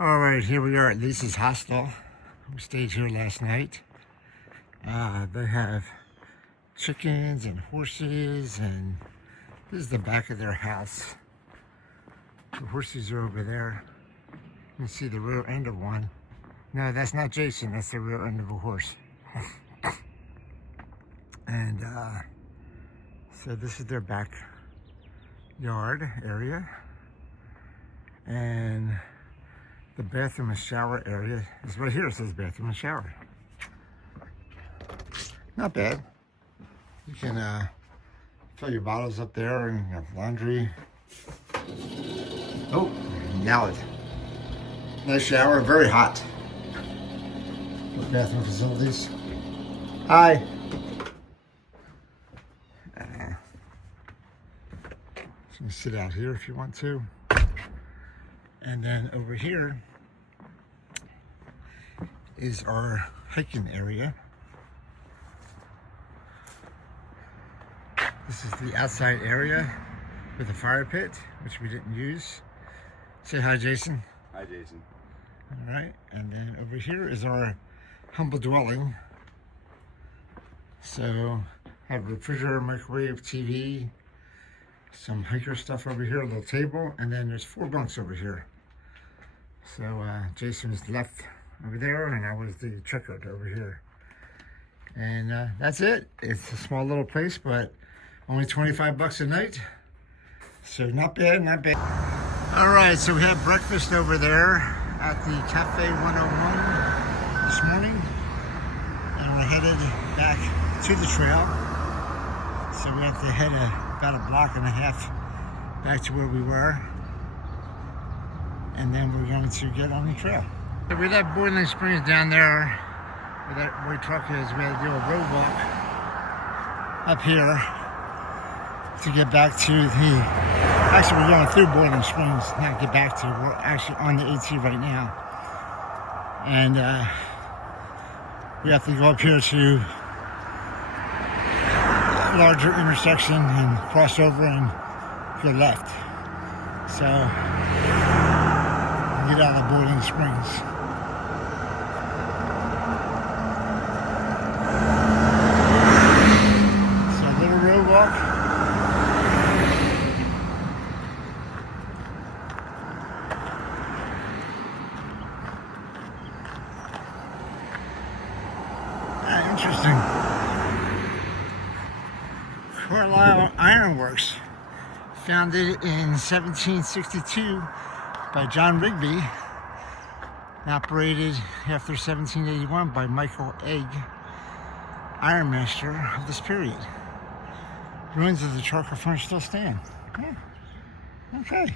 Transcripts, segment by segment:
All right, here we are at Lisa's Hostel. We stayed here last night. They have chickens and horses, and this is the back of their house. The horses are over there. You can see the rear end of one. No, that's not Jason, that's the rear end of a horse. And so this is their backyard area. And the bathroom and shower area is right here. It says bathroom and shower. Not bad. You can fill your bottles up there and have laundry. Oh, yelled. Nice shower, very hot. Bathroom facilities. Hi. So you can sit out here if you want to. And then over here is our hiking area. This is the outside area with a fire pit, which we didn't use. Say hi, Jason. Hi, Jason. All right, and then over here is our humble dwelling. So, have a refrigerator, microwave, TV, some hiker stuff over here, a little table, and then there's 4 bunks over here. So Jason was left over there, and I was the trekker over here. And that's it. It's a small little place, but only 25 bucks a night. So not bad, not bad. All right, so we had breakfast over there at the Cafe 101 this morning. And we're headed back to the trail. So we have to head about a block and a half back to where we were. And then we're going to get on the trail. So we left Boiling Springs down there where that white truck is. We had to do a road walk up here to get back to the... Actually, we're going through Boiling Springs, not get back to. We're actually on the AT right now. And we have to go up here to a larger intersection and cross over and go left. So... get out of Boiling Springs. So a little road walk. Interesting. Carlisle Ironworks, founded in 1762 by John Rigby, and operated after 1781 by Michael Egg, ironmaster of this period. Ruins of the charcoal furnace still stand. Yeah. Okay.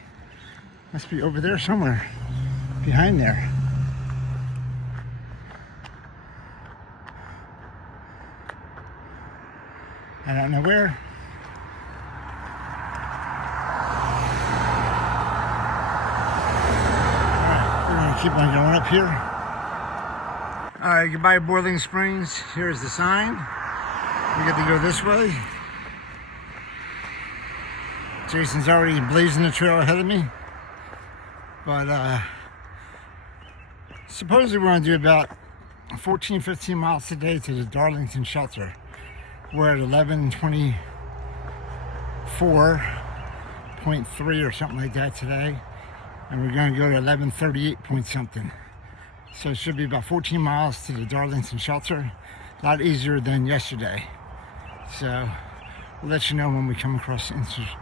Must be over there somewhere, behind there. I don't know where. Keep on going up here. All right, goodbye Boiling Springs. Here's the sign. We get to go this way. Jason's already blazing the trail ahead of me. But supposedly we're gonna do about 14-15 miles today to the Darlington Shelter. We're at 11:24.3 or something like that today. And we're going to go to 11:38 point something. So it should be about 14 miles to the Darlington Shelter. A lot easier than yesterday. So we'll let you know when we come across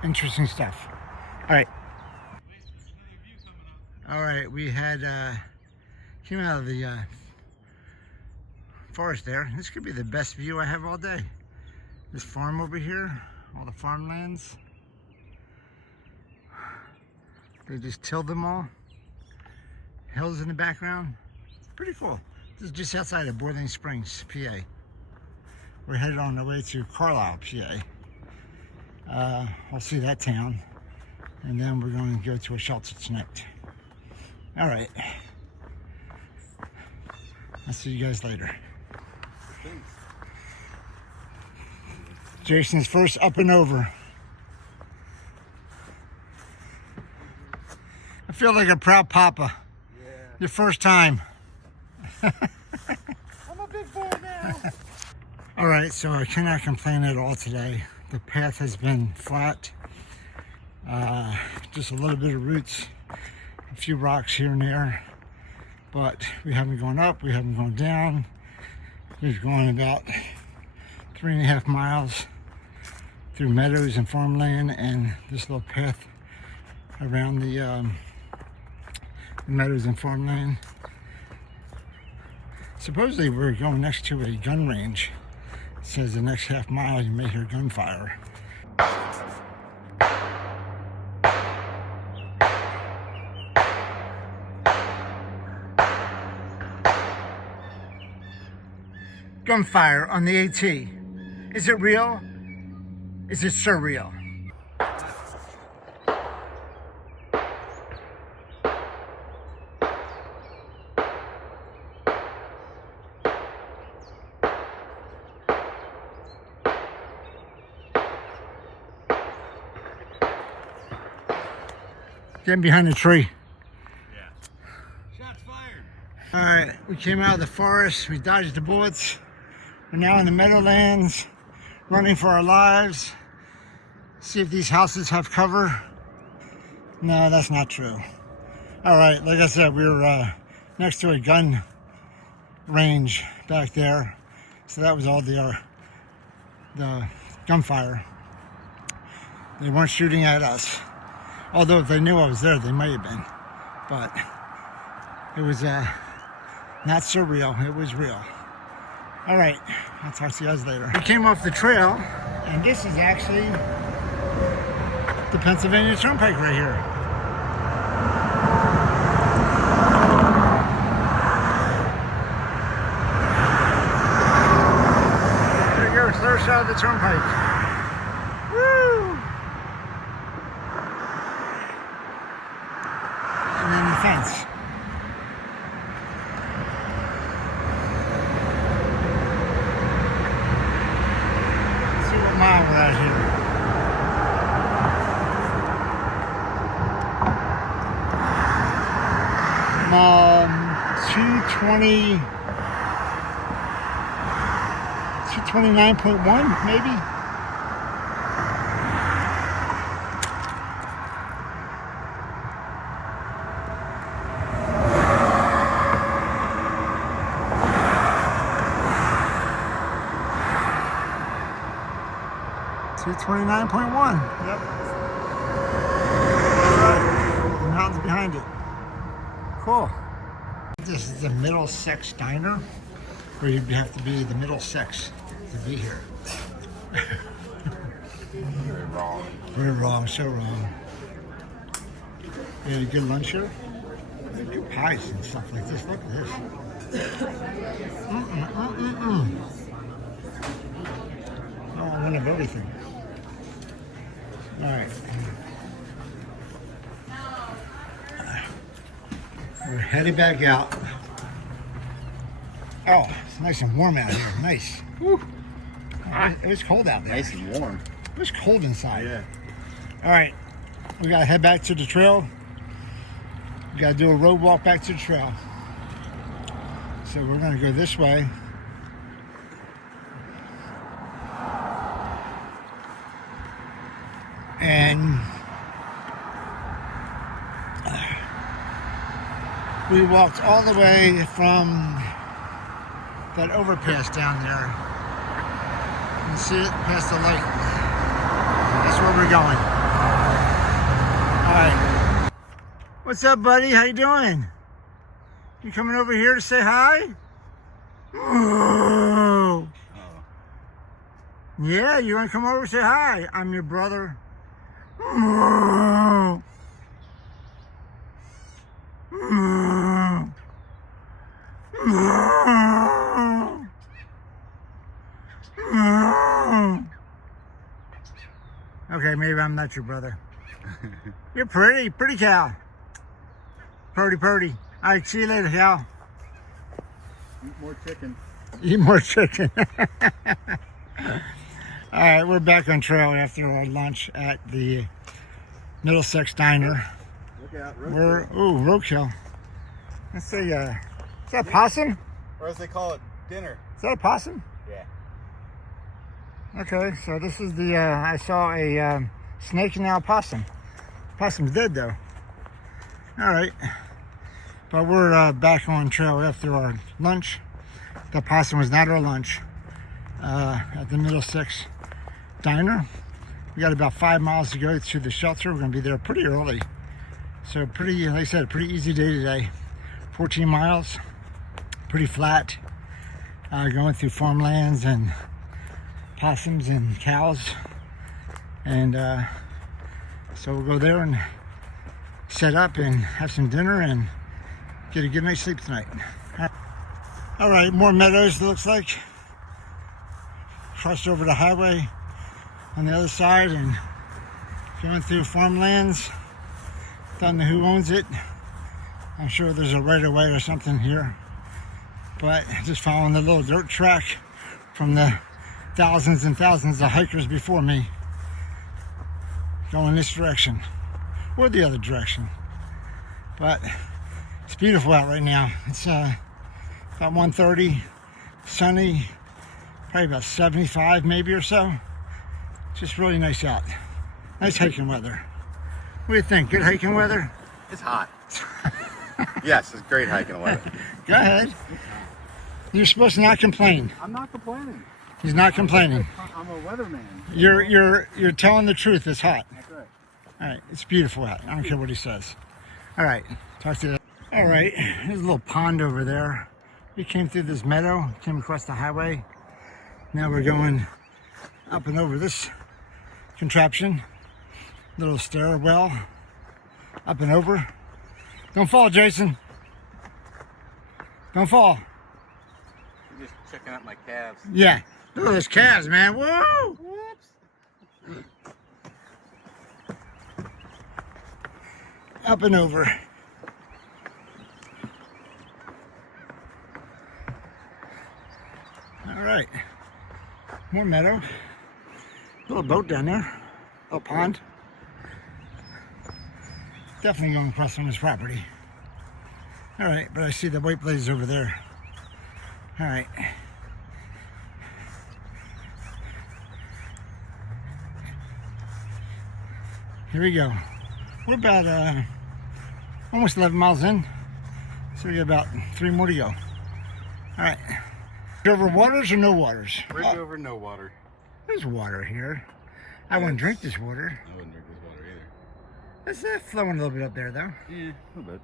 interesting stuff. All right. All right, we had came out of the forest there. This could be the best view I have all day. This farm over here, all the farmlands. They just tilled them all. Hills in the background. Pretty cool. This is just outside of Boiling Springs, PA. We're headed on the way to Carlisle, PA. I'll see that town. And then we're going to go to a shelter tonight. All right. I'll see you guys later. Thanks. Jason's first up and over. I feel like a proud papa. Yeah. Your first time. I'm a big boy now. All right, so I cannot complain at all today. The path has been flat. Just a little bit of roots, a few rocks here and there. But we haven't gone up, we haven't gone down. We've gone about 3.5 miles through meadows and farmland and this little path around the meadows and farmland. Supposedly we're going next to a gun range. It says the next half mile you may hear gunfire. Gunfire on the AT. Is it real? Is it surreal? Getting behind the tree. Yeah. Shots fired. All right, we came out of the forest. We dodged the bullets. We're now in the meadowlands, running for our lives. See if these houses have cover. No, that's not true. All right, like I said, we were next to a gun range back there. So that was all the gunfire. They weren't shooting at us. Although if they knew I was there, they might have been. But it was not surreal, it was real. All right, I'll talk to you guys later. We came off the trail, and this is actually the Pennsylvania Turnpike right here. There you go, clear shot of the turnpike. Woo! And then the fence. Mile we're at here. 220, 229.1 maybe. Two 29.1. Yep. Right. The mountains behind it. Cool. This is the Middlesex Diner, where you'd have to be the Middlesex to be here. Very wrong. Very wrong, so wrong. You had a good lunch here? Good pies and stuff like this. Look at this. Oh, I want of everything. All right. We're headed back out. Oh, it's nice and warm out here. Nice. Woo. It was cold out there. Nice and warm. It was cold inside. Yeah. All right. We got to head back to the trail. We got to do a road walk back to the trail. So we're going to go this way. And we walked all the way from that overpass down there. You can see it past the lake. That's where we're going. All right. What's up, buddy? How you doing? You coming over here to say hi? Oh. Yeah, you want to come over and say hi? I'm your brother. Okay, maybe I'm not your brother. You're pretty cow. Purdy. All right, see you later, cow. Eat more chicken. Eat more chicken. All right, we're back on trail after our lunch at the Middlesex Diner. Look out, We're roadkill. Let's see, is that possum? Or as they call it, dinner. Is that a possum? Yeah. Okay, so this is the, I saw a snake and now a possum. Possum's dead though. All right, but we're back on trail after our lunch. The possum was not our lunch at the Middlesex Diner. We got about 5 miles to go to the shelter. We're gonna be there pretty early. So pretty, like I said, pretty easy day today. 14 miles, pretty flat. Going through farmlands and possums and cows. And so we'll go there and set up and have some dinner and get a good night's sleep tonight. All right, more meadows it looks like. Crossed over the highway on the other side and going through farmlands. Don't know who owns it. I'm sure there's a right of way or something here. But just following the little dirt track from the thousands and thousands of hikers before me. Going this direction or the other direction. But it's beautiful out right now. It's about 1:30, sunny, probably about 75 maybe or so. Just really nice out. Nice hiking weather. What do you think? Good hiking weather? It's hot. Yes, it's great hiking weather. Go ahead. You're supposed to not complain. I'm not complaining. He's not complaining. I'm a weatherman. You're telling the truth. It's hot. That's right. All right, it's beautiful out. I don't care what he says. All right, talk to you later. All right, there's a little pond over there. We came through this meadow, came across the highway. Now we're going up and over this contraption. Little stairwell, up and over. Don't fall, Jason. Don't fall. I'm just checking out my calves. Yeah, look at those calves, man. Whoa! Whoops. Up and over. All right, more meadow. Little boat down there, little pond. Definitely going across someone's property. All right, but I see the white blaze over there. All right. Here we go. We're about almost 11 miles in, so we got about 3 more to go. All right. Over waters or no waters? Bridge over no water. There's water here. I wouldn't drink this water. I wouldn't drink this water either. It's flowing a little bit up there, though. Yeah, a little bit.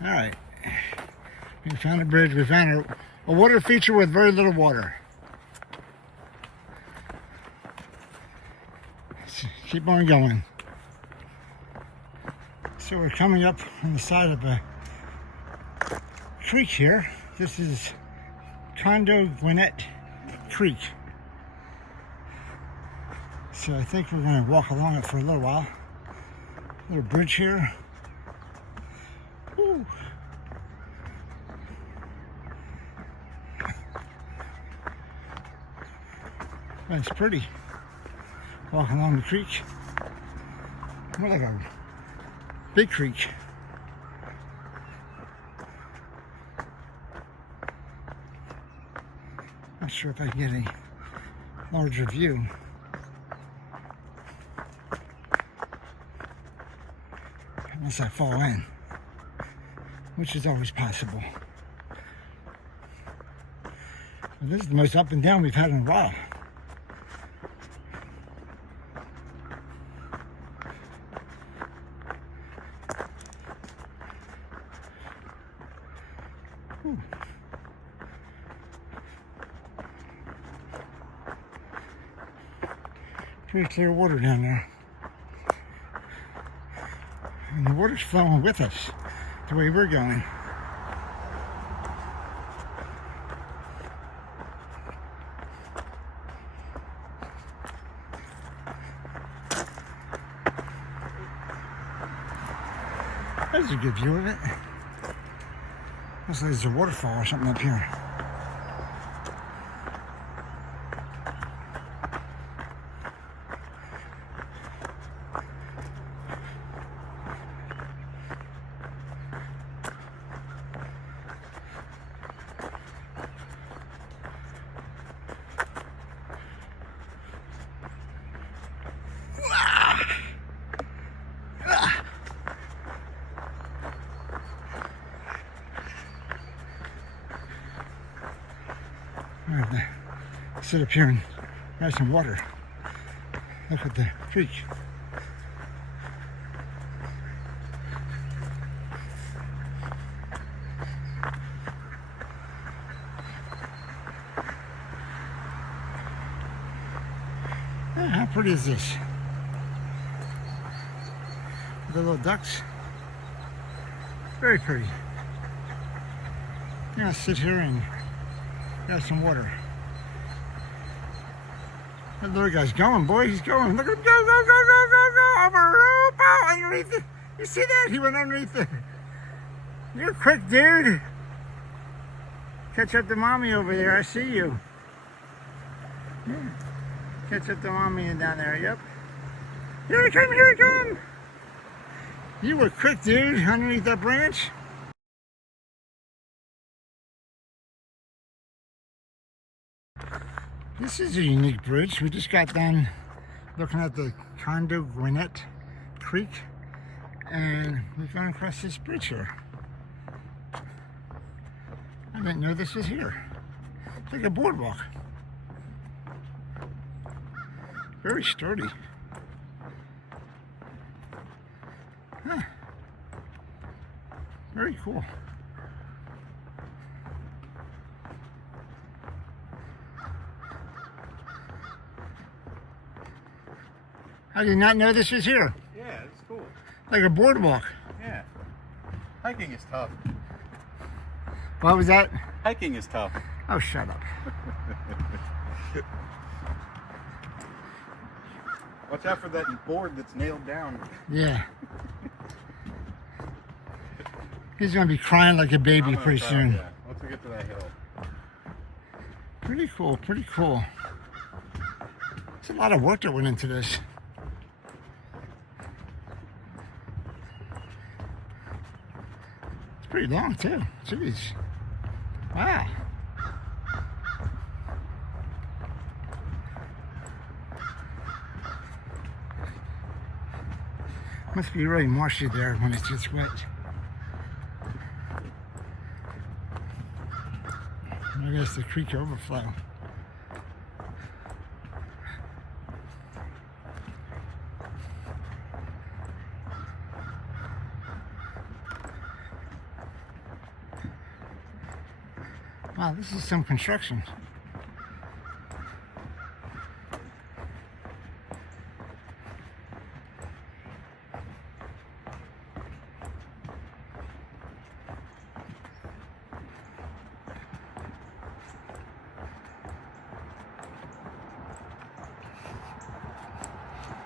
All right. We found a bridge. We found a water feature with very little water. Let's keep on going. So we're coming up on the side of a creek here. This is Condo Gwinnett Creek. So I think we're going to walk along it for a little while. Little bridge here. Woo. That's pretty. Walking along the creek. More like a big creek. Not sure if I can get a larger view. Unless I fall in, which is always possible. But this is the most up and down we've had in a while. Whew. Pretty clear water down there. And the water's flowing with us the way we're going. There's a good view of it. Looks like there's a waterfall or something up here. sit up here and have some water. Look at the creek. How pretty is this? The little ducks. Very pretty. I'm gonna sit here and have some water. That little guy's going, boy. He's going. Look at him go, go, go, go, go, go. Over, oh, bow, underneath it. You see that? He went underneath it. You're quick, dude. Catch up to mommy over there. I see you. Yeah. Catch up to mommy and down there. Yep. Here he come, here he come. You were quick, dude, underneath that branch. This is a unique bridge. We just got done looking at the Gwinnett Creek, and we've gone across this bridge here. I didn't know this was here. It's like a boardwalk. Very sturdy. Huh. Very cool. I did not know this was here. Yeah, it's cool. Like a boardwalk. Yeah. Hiking is tough. What was that? Hiking is tough. Oh, shut up. Watch out for that board that's nailed down. Yeah. He's going to be crying like a baby pretty soon. Yeah, once we get to that hill. Pretty cool, pretty cool. There's a lot of work that went into this. It's pretty long too. Jeez. Wow. Must be really marshy there when it gets wet. I guess the creek overflow. Wow, this is some construction.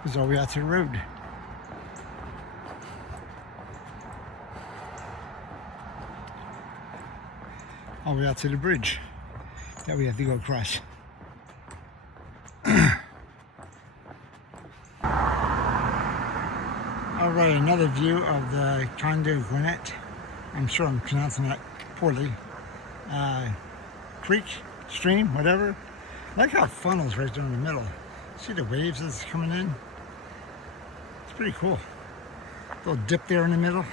This is all the way out to the road. All the way out to the bridge that we have to go across. Alright, another view of the Gwinnett. I'm sure I'm pronouncing that poorly. Creek, stream, whatever. I like how it funnels right there in the middle. See the waves that's coming in? It's pretty cool. Little dip there in the middle.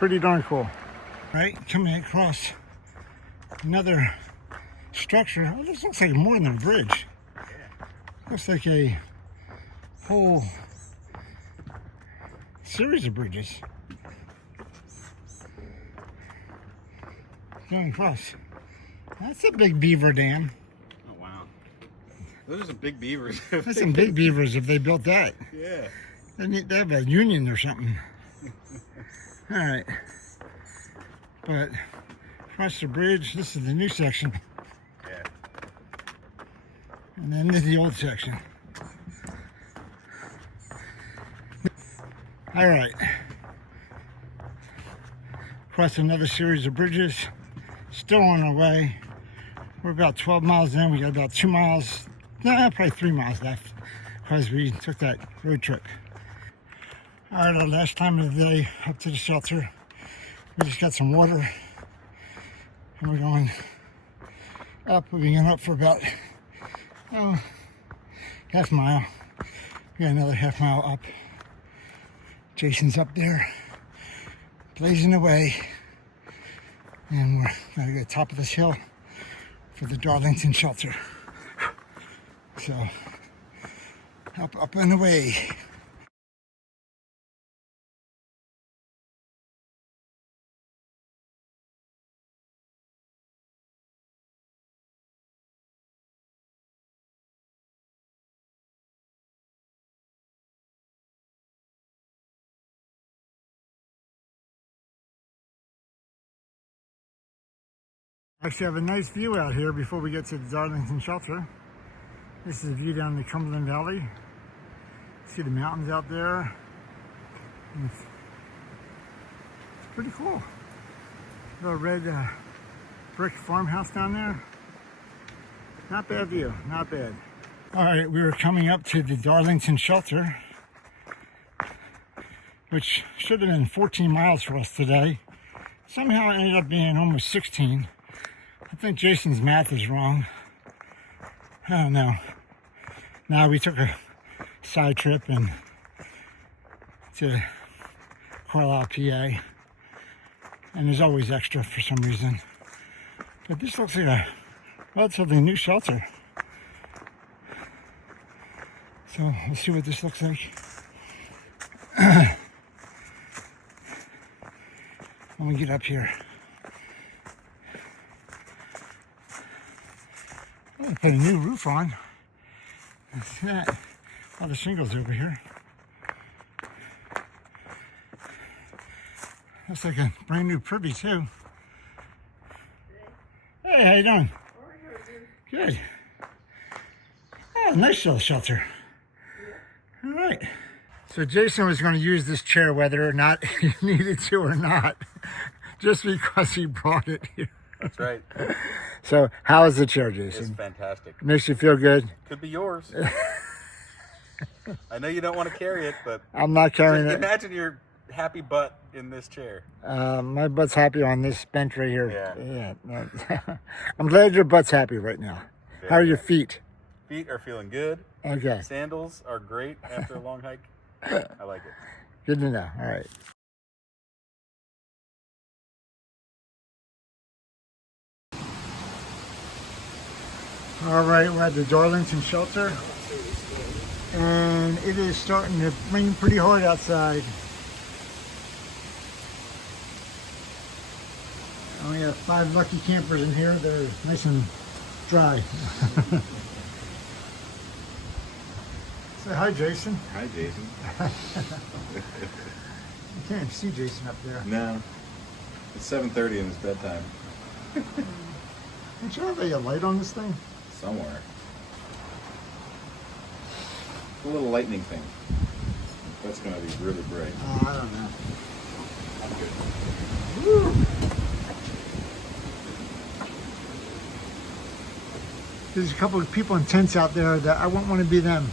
Pretty darn cool. Right, coming across another structure. Oh, this looks like more than a bridge. Looks like a whole series of bridges going across. That's a big beaver dam. Oh, wow. Those are some big beavers. That's some big beavers if they built that. Yeah. They have a union or something. All right. But across the bridge, this is the new section. Yeah. And then this is the old section. All right. Across another series of bridges. Still on our way. We're about 12 miles in. We got about 2 miles, no, probably 3 miles left because we took that road trip. All right, our last time of the day up to the shelter. We just got some water and we're going up. We've been up for about, half a mile. We got another half mile up. Jason's up there. blazing away. And we're going to go to the top of this hill for the Darlington Shelter. So, up and away. Actually have a nice view out here before we get to the Darlington Shelter. This is a view down the Cumberland Valley. See the mountains out there. And it's pretty cool. Little red brick farmhouse down there. Not bad view, not bad. All right, we were coming up to the Darlington Shelter, which should have been 14 miles for us today. Somehow it ended up being almost 16. I think Jason's math is wrong. I don't know. Now we took a side trip and to Carlisle, PA. And there's always extra for some reason. But this looks like a relatively new shelter. So we'll see what this looks like. When we get up here. Oh, put a new roof on. See that? All the shingles over here. Looks like a brand new privy too. Hey, how you doing? Good. Oh, nice little shelter. All right. So Jason was going to use this chair whether or not he needed to or not, just because he brought it here. That's right. So how is the chair, Jason? It's fantastic. Makes you feel good? Could be yours. I know you don't want to carry it, but I'm not carrying it. imagine your happy butt in this chair. My butt's happy on this bench right here. Yeah. No. I'm glad your butt's happy right now. Very How are your good. feet? Feet are feeling good. Okay. Sandals are great after a long hike. I like it. Good to know. All right. All right, we're at the Darlington Shelter, and it is starting to rain pretty hard outside. We have 5 lucky campers in here. They're nice and dry. Say hi, Jason. Hi, Jason. You can't even see Jason up there. No, it's 7:30 and it's bedtime. Don't you have a light on this thing? Somewhere. A little lightning thing. That's going to be really bright. I don't know. I'm good. Woo. There's a couple of people in tents out there that I won't want to be them.